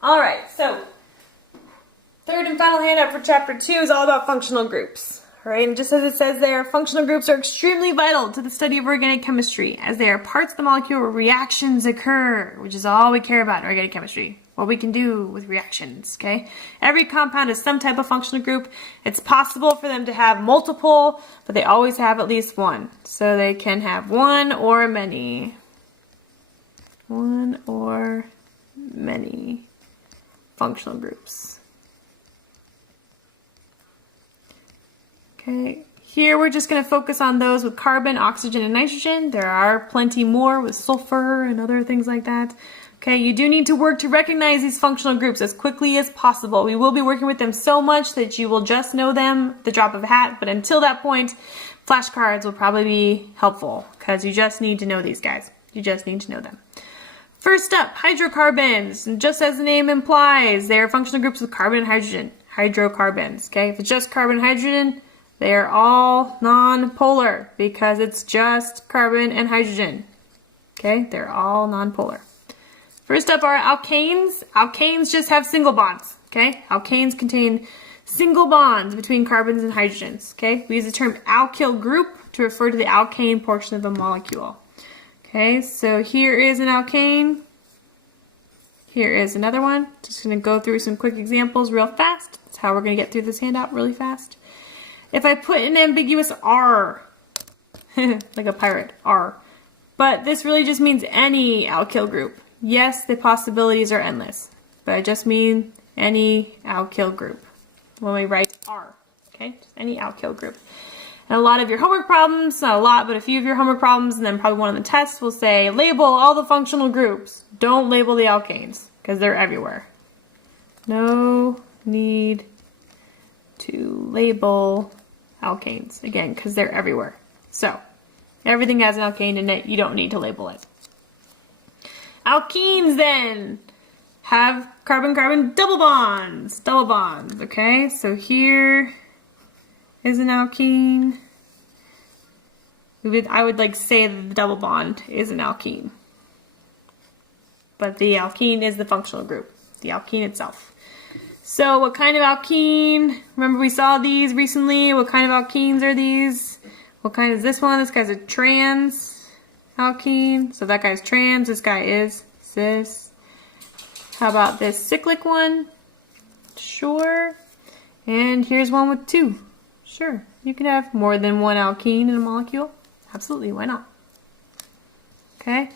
Alright, so third and final handout for chapter 2 is all about functional groups. Alright, and just as it says there, functional groups are extremely vital to the study of organic chemistry, as they are parts of the molecule where reactions occur, which is all we care about in organic chemistry. What we can do with reactions, okay? Every compound is some type of functional group. It's possible for them to have multiple, but they always have at least one. So they can have one or many. One or many functional groups. Okay, here we're just going to focus on those with carbon, oxygen, and nitrogen. There are plenty more with sulfur and other things like that. Okay, you do need to work to recognize these functional groups as quickly as possible. We will be working with them so much that you will just know them at the drop of a hat, but until that point, flashcards will probably be helpful because you just need to know these guys. You just need to know them. First up, hydrocarbons. And just as the name implies, they are functional groups with carbon and hydrogen. Hydrocarbons, okay? If it's just carbon and hydrogen, they are all non-polar because it's just carbon and hydrogen. Okay, they're all non-polar. First up are alkanes. Alkanes just have single bonds, okay? Alkanes contain single bonds between carbons and hydrogens, okay? We use the term alkyl group to refer to the alkane portion of a molecule. Okay, so here is an alkane. Here is another one. Just going to go through some quick examples real fast. That's how we're going to get through this handout really fast. If I put an ambiguous R, like a pirate, R, but this really just means any alkyl group. Yes, the possibilities are endless, but I just mean any alkyl group when we write R, okay? Just any alkyl group. And a lot of your homework problems, not a lot, but a few of your homework problems, and then probably one on the test will say, label all the functional groups. Don't label the alkanes, because they're everywhere. No need to label alkanes, again, because they're everywhere. So, everything has an alkane in it, you don't need to label it. Alkenes then have carbon-carbon double bonds. Double bonds, okay? So here is an alkene. I would like say that the double bond is an alkene. But the alkene is the functional group, the alkene itself. So what kind of alkene? Remember we saw these recently. What kind of alkenes are these? What kind is this one? This guy's a trans alkene. So that guy's trans, this guy is cis. How about this cyclic one? Sure. And here's one with two. Sure, you can have more than one alkene in a molecule. Absolutely, why not? Okay,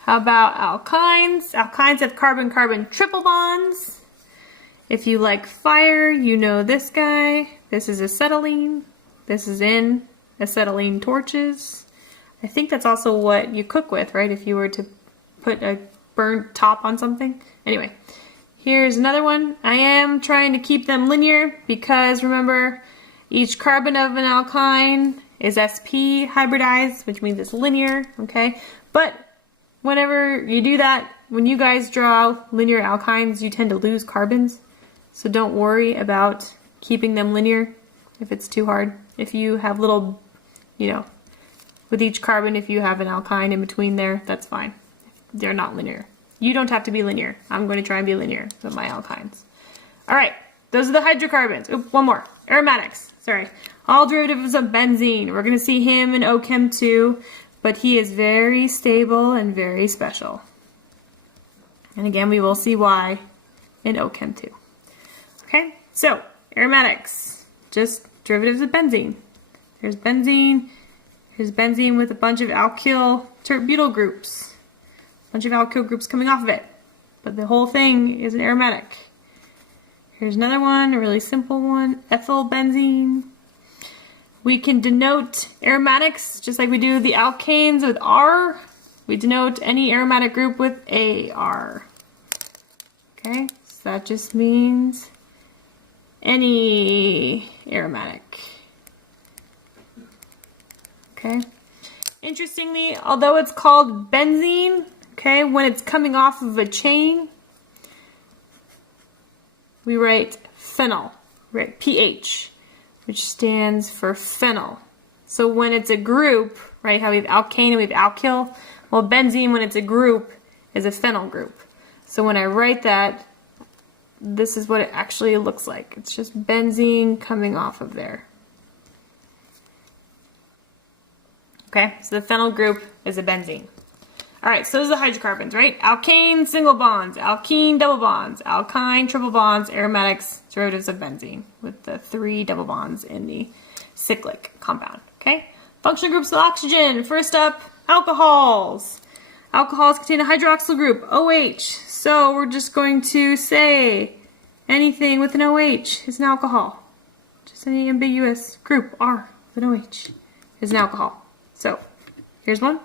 how about alkynes? Alkynes have carbon-carbon triple bonds. If you like fire, you know this guy. This is acetylene. This is in acetylene torches. I think that's also what you cook with, right? If you were to put a burnt top on something. Anyway, here's another one. I am trying to keep them linear because remember, each carbon of an alkyne is sp hybridized, which means it's linear, okay? But whenever you do that, when you guys draw linear alkynes, you tend to lose carbons. So don't worry about keeping them linear if it's too hard. If you have little, with each carbon, if you have an alkyne in between there, that's fine. They're not linear. You don't have to be linear. I'm going to try and be linear with my alkynes. All right, those are the hydrocarbons. Oop, one more. Aromatics. Sorry. All derivatives of benzene. We're going to see him in CHEM2, but he is very stable and very special. And again, we will see why in CHEM2. Okay, so aromatics, just derivatives of benzene. There's benzene. Here's benzene with a bunch of alkyl tert-butyl groups. A bunch of alkyl groups coming off of it. But the whole thing is an aromatic. Here's another one, a really simple one, ethyl benzene. We can denote aromatics just like we do the alkanes with R. We denote any aromatic group with AR. Okay, so that just means any aromatic. Okay. Interestingly, although it's called benzene, okay, when it's coming off of a chain, we write phenyl, right? PH, which stands for phenyl. So when it's a group, right, how we have alkane and we have alkyl, well, benzene, when it's a group, is a phenyl group. So when I write that, this is what it actually looks like. It's just benzene coming off of there. Okay, so the phenyl group is a benzene. Alright, so those are the hydrocarbons, right? Alkane, single bonds. Alkene, double bonds. Alkyne, triple bonds. Aromatics, derivatives of benzene, with the 3 double bonds in the cyclic compound. Okay? Functional groups of oxygen. First up, alcohols. Alcohols contain a hydroxyl group, OH. So we're just going to say anything with an OH is an alcohol. Just any ambiguous group, R, with an OH, is an alcohol. So, here's one.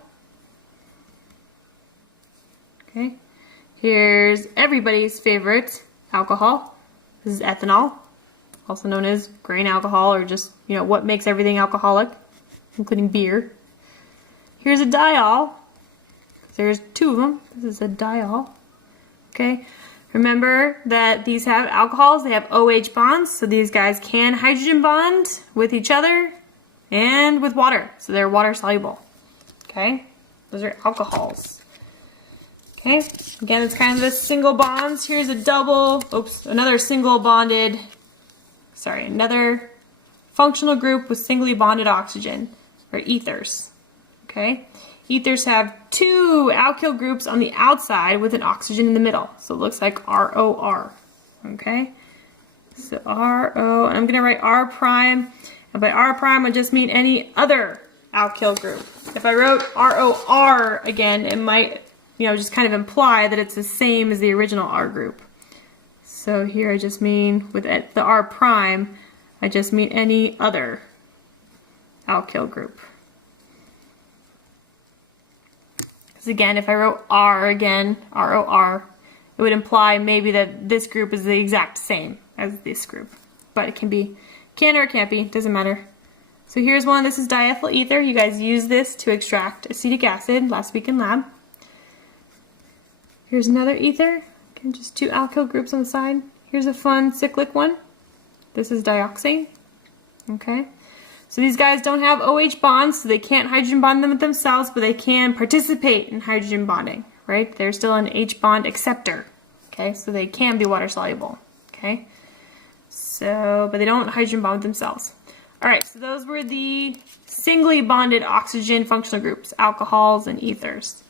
Okay. Here's everybody's favorite alcohol. This is ethanol, also known as grain alcohol, or just, what makes everything alcoholic, including beer. Here's a diol. There's 2 of them. This is a diol. Okay. Remember that these have alcohols. They have OH bonds, so these guys can hydrogen bond with each other and with water. So they're water soluble. Okay. Those are alcohols. Okay, again, it's kind of the single bonds. Here's a another single bonded, another functional group with singly bonded oxygen, or ethers. Okay, ethers have 2 alkyl groups on the outside with an oxygen in the middle. So it looks like ROR. Okay, so RO, and I'm going to write R prime, and by R prime I just mean any other alkyl group. If I wrote ROR again, it might just kind of imply that it's the same as the original R group. So here I just mean, with the R prime, I just mean any other alkyl group. Because again, if I wrote R again, ROR, it would imply maybe that this group is the exact same as this group. But it can or it can't be, doesn't matter. So here's one, this is diethyl ether. You guys used this to extract acetic acid last week in lab. Here's another ether, again, just 2 alkyl groups on the side. Here's a fun cyclic one. This is dioxane. Okay, so these guys don't have OH bonds, so they can't hydrogen bond them with themselves, but they can participate in hydrogen bonding, right? They're still an H bond acceptor. Okay, so they can be water soluble. Okay, so, but they don't hydrogen bond with themselves. Alright, so those were the singly bonded oxygen functional groups, alcohols and ethers.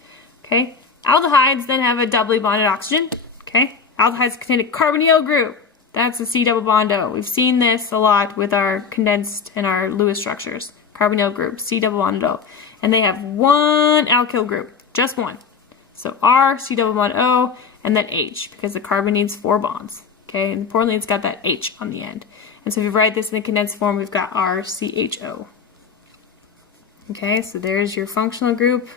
Okay. Aldehydes then have a doubly bonded oxygen. Okay, aldehydes contain a carbonyl group. That's a C double bond O. We've seen this a lot with our condensed and our Lewis structures. Carbonyl group, C double bond O. And they have 1 alkyl group, just 1. So R, C double bond O, and then H, because the carbon needs 4 bonds. Okay, and importantly, it's got that H on the end. And so if you write this in the condensed form, we've got RCHO. Okay, so there's your functional group,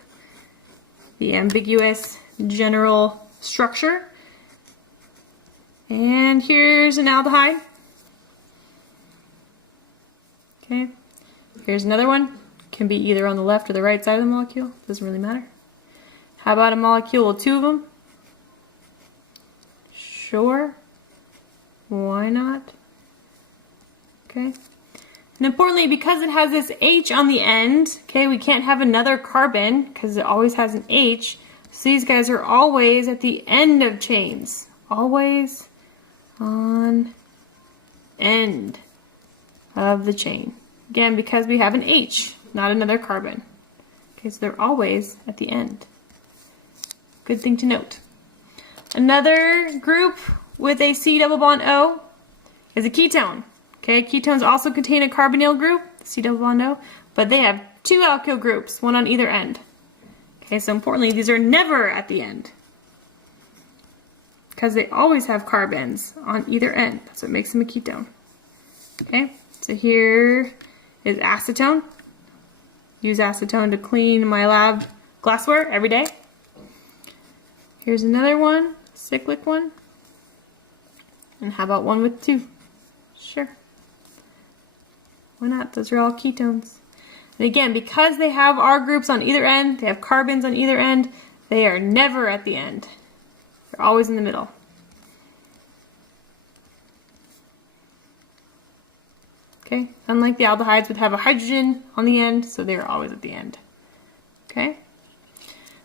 the ambiguous general structure. And here's an aldehyde. Okay, here's another one. Can be either on the left or the right side of the molecule. Doesn't really matter. How about a molecule with 2 of them? Sure. Why not? Okay. And importantly, because it has this H on the end, okay, we can't have another carbon because it always has an H. So these guys are always at the end of chains. Always on end of the chain. Again, because we have an H, not another carbon. Okay, so they're always at the end. Good thing to note. Another group with a C double bond O is a ketone. Okay, ketones also contain a carbonyl group, C double bond O, but they have 2 alkyl groups, 1 on either end. Okay, so importantly, these are never at the end, because they always have carbons on either end. That's what makes them a ketone. Okay, so here is acetone. Use acetone to clean my lab glassware every day. Here's another one, cyclic one. And how about one with 2? Sure. Why not? Those are all ketones. And again, because they have R groups on either end, they have carbons on either end, they are never at the end. They're always in the middle. Okay, unlike the aldehydes would have a hydrogen on the end, so they're always at the end. Okay?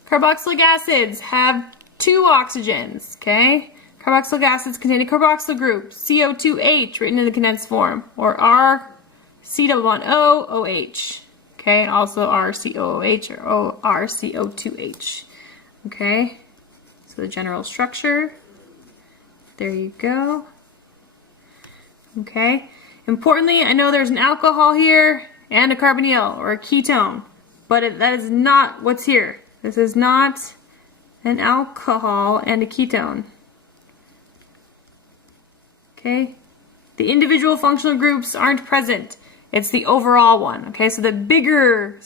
Carboxylic acids have 2 oxygens, okay? Carboxylic acids contain a carboxyl group, CO2H, written in the condensed form, or RC-double-bond-O-OH. Okay, and also RCOOH or RCO2H. Okay, so the general structure. There you go. Okay, importantly, I know there's an alcohol here and a carbonyl or a ketone, but that is not what's here. This is not an alcohol and a ketone. Okay, the individual functional groups aren't present. It's the overall one. Okay, so the bigger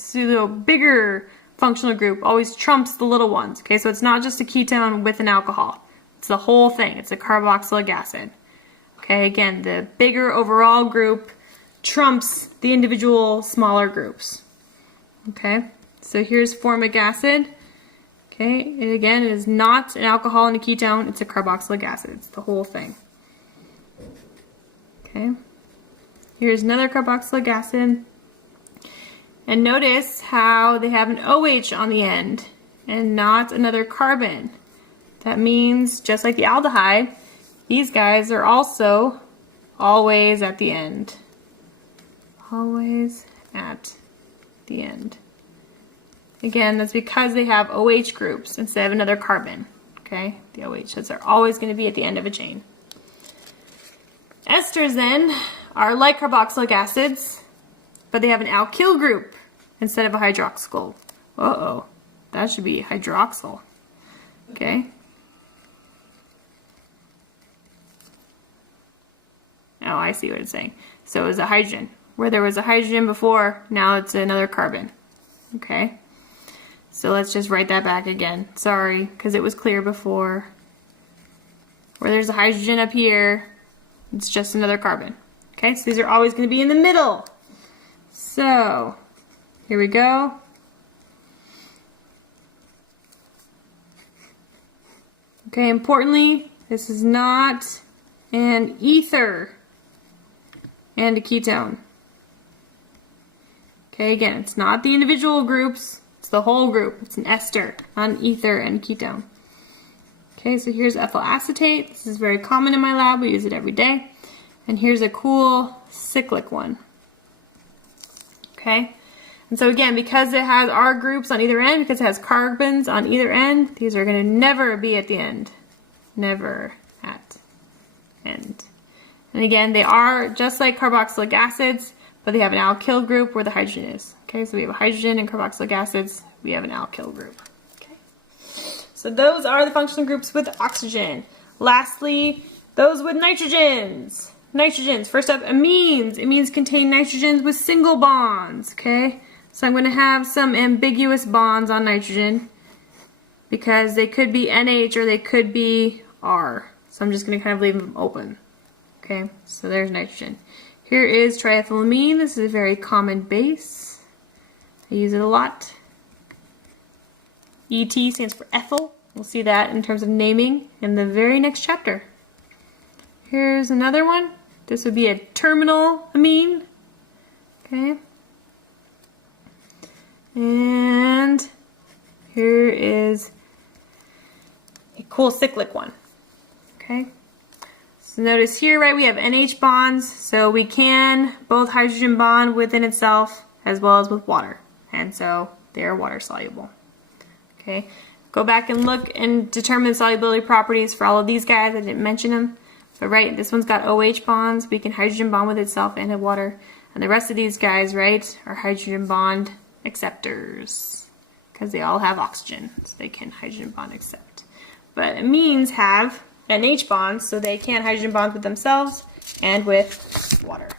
functional group always trumps the little ones. Okay, so it's not just a ketone with an alcohol. It's the whole thing. It's a carboxylic acid. Okay, again, the bigger overall group trumps the individual smaller groups. Okay, so here's formic acid. Okay, and again, it is not an alcohol and a ketone. It's a carboxylic acid. It's the whole thing. Okay, here's another carboxylic acid. And notice how they have an OH on the end and not another carbon. That means, just like the aldehyde, these guys are also always at the end. Always at the end. Again, that's because they have OH groups instead of another carbon. Okay, the OHs are always going to be at the end of a chain. Esters then are like carboxylic acids, but they have an alkyl group instead of a hydroxyl. Uh-oh, that should be hydroxyl. Okay. Oh, I see what it's saying. So it was a hydrogen. Where there was a hydrogen before, now it's another carbon. Okay. So let's just write that back again. Sorry, because it was clear before. Where there's a hydrogen up here, it's just another carbon. Okay, so these are always going to be in the middle. So, here we go. Okay, importantly, this is not an ether and a ketone. Okay, again, it's not the individual groups, it's the whole group. It's an ester, not an ether and a ketone. Okay, so here's ethyl acetate. This is very common in my lab. We use it every day. And here's a cool cyclic one. Okay, and so again, because it has R groups on either end, because it has carbons on either end, these are going to never be at the end. Never at end. And again, they are just like carboxylic acids, but they have an alkyl group where the hydrogen is. Okay, so we have a hydrogen in carboxylic acids. We have an alkyl group. So those are the functional groups with oxygen. Lastly, those with nitrogens. Nitrogens. First up, amines. Amines contain nitrogens with single bonds. Okay, so I'm going to have some ambiguous bonds on nitrogen because they could be NH or they could be R. So I'm just going to kind of leave them open. Okay, so there's nitrogen. Here is triethylamine. This is a very common base. I use it a lot. ET stands for ethyl. We'll see that in terms of naming in the very next chapter. Here's another one. This would be a terminal amine. Okay. And here is a cool cyclic one. Okay. So notice here, right, we have NH bonds, so we can both hydrogen bond within itself as well as with water. And so they are water soluble. Okay, go back and look and determine the solubility properties for all of these guys. I didn't mention them, but right, this one's got OH bonds. We can hydrogen bond with itself and have water. And the rest of these guys, right, are hydrogen bond acceptors because they all have oxygen, so they can hydrogen bond accept. But amines have NH bonds, so they can hydrogen bond with themselves and with water.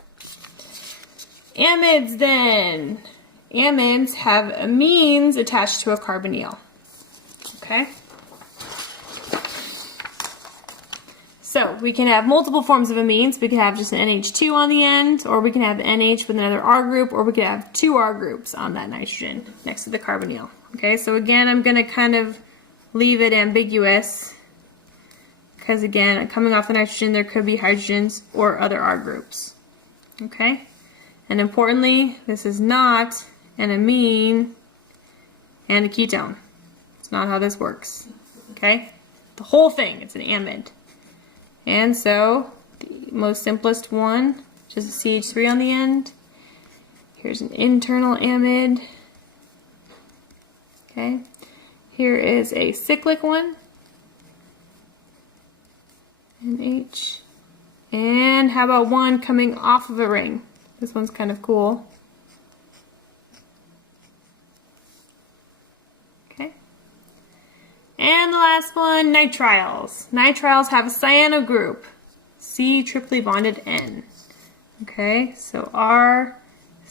Amides then. Amides have amines attached to a carbonyl. Okay? So we can have multiple forms of amines. We can have just an NH2 on the end, or we can have NH with another R group, or we could have two R groups on that nitrogen next to the carbonyl. Okay, so again, I'm going to kind of leave it ambiguous because again, coming off the nitrogen, there could be hydrogens or other R groups. Okay? And importantly, this is not an amine and a ketone. It's not how this works. Okay? The whole thing, it's an amide. And so, the most simplest one, just a CH3 on the end. Here's an internal amide. Okay. Here is a cyclic one. NH. And how about one coming off of a ring? This one's kind of cool. Okay. And the last one, nitriles. Nitriles have a cyano group, C triply bonded N. Okay, so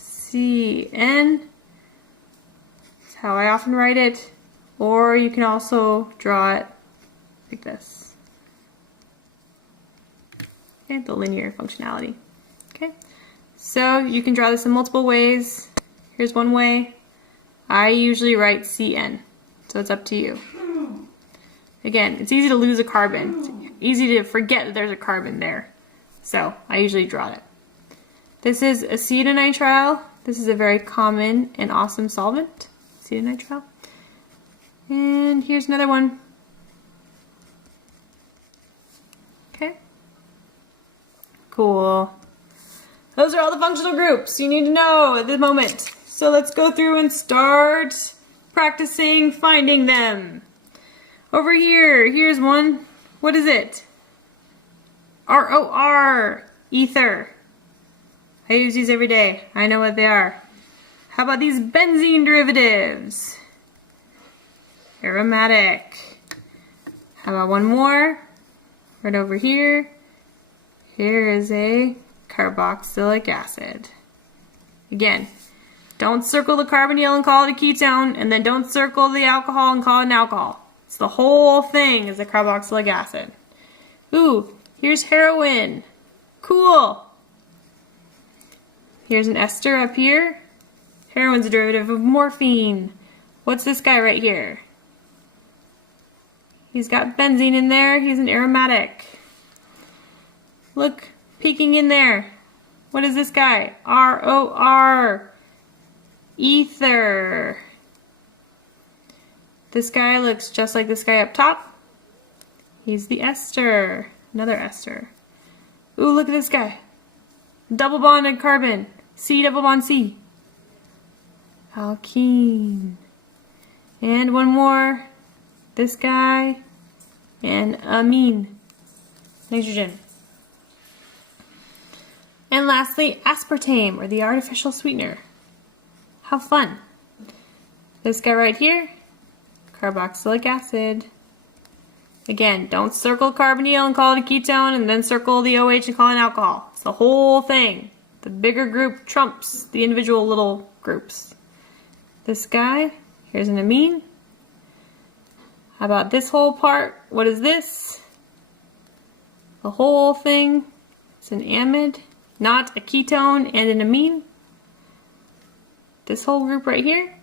RCN. That's how I often write it. Or you can also draw it like this. Okay, the linear functionality. Okay, so you can draw this in multiple ways. Here's one way. I usually write CN, so it's up to you. Again, it's easy to lose a carbon. It's easy to forget that there's a carbon there. So I usually draw it. This is acetonitrile. This is a very common and awesome solvent, acetonitrile. And here's another one. Okay. Cool. Those are all the functional groups you need to know at the moment. So let's go through and start practicing finding them. Over here, here's one. What is it? ROR, ether. I use these every day. I know what they are. How about these benzene derivatives? Aromatic. How about one more? Right over here. Here is a carboxylic acid. Again, don't circle the carbonyl and call it a ketone, and then don't circle the alcohol and call it an alcohol. It's the whole thing is a carboxylic acid. Ooh, here's heroin. Cool. Here's an ester up here. Heroin's a derivative of morphine. What's this guy right here? He's got benzene in there. He's an aromatic. Look, peeking in there. What is this guy? ROR. Ether. This guy looks just like this guy up top. He's the ester. Another ester. Ooh, look at this guy. Double bonded carbon. C double bond C. Alkene. And one more. This guy. And amine. Nitrogen. And lastly, aspartame, or the artificial sweetener. How fun. This guy right here. Carboxylic acid. Again, don't circle carbonyl and call it a ketone, and then circle the OH and call it an alcohol. It's the whole thing. The bigger group trumps the individual little groups. This guy, here's an amine. How about this whole part? What is this? The whole thing. It's an amide, not a ketone and an amine. This whole group right here.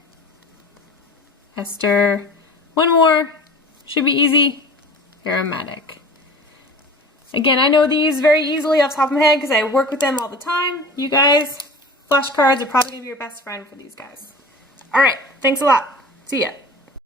Ester. One more. Should be easy. Aromatic. Again, I know these very easily off the top of my head because I work with them all the time. You guys, flashcards are probably going to be your best friend for these guys. Alright, thanks a lot. See ya.